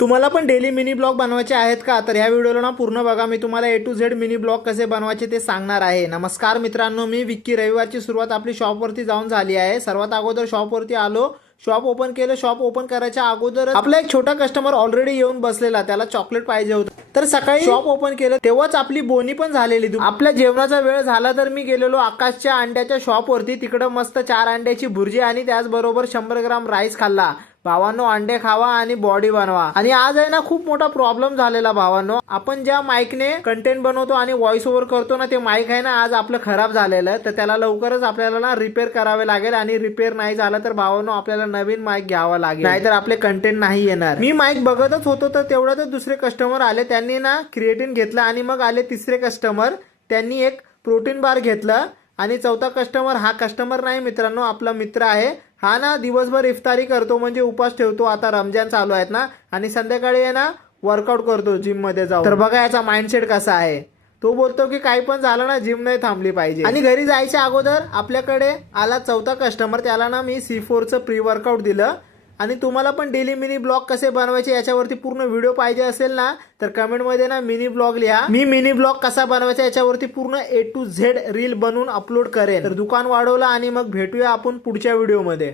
तुम्हाला पण daily mini blog बनवायचे आहेत का? तर ह्या व्हिडिओला ना पूर्ण बघा. मी तुम्हाला A to Z mini blog कसे बनवायचे ते सांगणार आहे. नमस्कार मित्रांनो, मी विक्की. रविवारची सुरुवात आपली शॉपवरती जाऊन झाली आहे. सर्वात अगोदर शॉपवरती आलो, शॉप ओपन केलं. शॉप ओपन करायच्या अगोदर आपला एक छोटा कस्टमर ऑलरेडी येऊन बसलेला, त्याला चॉकलेट पाहिजे होतं. तर सकाळी शॉप ओपन केलं तेव्हाच आपली बोनी पण झालेली. आपल्या जेवणाचा वेळ झाला तर मी गेलेलो आकाशच्या अंड्याच्या शॉपवरती. तिकडं मस्त 4 अंड्याची भुर्जी आणि त्याचबरोबर 100 ग्राम राईस खाल्ला. भावांनो, अंडे खावा आणि बॉडी बनवा. आणि आज आहे ना खूप मोठा प्रॉब्लेम झालेला भावांनो. आपण ज्या माईकने कंटेंट बनवतो आणि व्हॉइस ओव्हर करतो ना, ते माईक आहे ना आज आपलं खराब झालेलं. तर त्याला लवकरच आपल्याला ना रिपेअर करावे लागेल. आणि रिपेअर नाही झालं तर भावांनो आपल्याला नवीन माईक घ्यावा लागेल, नाहीतर आपले कंटेंट नाही येणार. मी माईक बघतच होतो तर तेवढ्यातच दुसरे कस्टमर आले. त्यांनी ना क्रिएटिन घेतलं आणि मग आले तिसरे कस्टमर. त्यांनी एक प्रोटीन बार घेतलं. आणि चौथा कस्टमर, हा कस्टमर नाही मित्रांनो, आपला मित्र आहे. हा ना दिवसभर इफ्तारी करतो, म्हणजे उपास ठेवतो. आता रमजान चालू आहेत ना, आणि संध्याकाळी आहे ना वर्कआउट करतो जिम मध्ये जाऊन. तर बघा याचा माइंडसेट कसा आहे. तो बोलतो की काही पण झालं ना जिम नाही थांबली पाहिजे. आणि घरी जायच्या अगोदर आपल्याकडे आला चौथा कस्टमर. त्याला ना मी C4चं प्री वर्कआउट दिलं. आणि तुम्हाला पण डेली मिनी ब्लॉग कसे बनवायचे याच्यावरती पूर्ण व्हिडिओ पाहिजे असेल ना, तर कमेंटमध्ये ना मिनी ब्लॉग लिहा. मी मिनी ब्लॉग कसा बनवायचा याच्यावरती पूर्ण A to Z रील बनवून अपलोड करेन. तर दुकान वाढवलं आणि मग भेटूया आपण पुढच्या व्हिडिओमध्ये.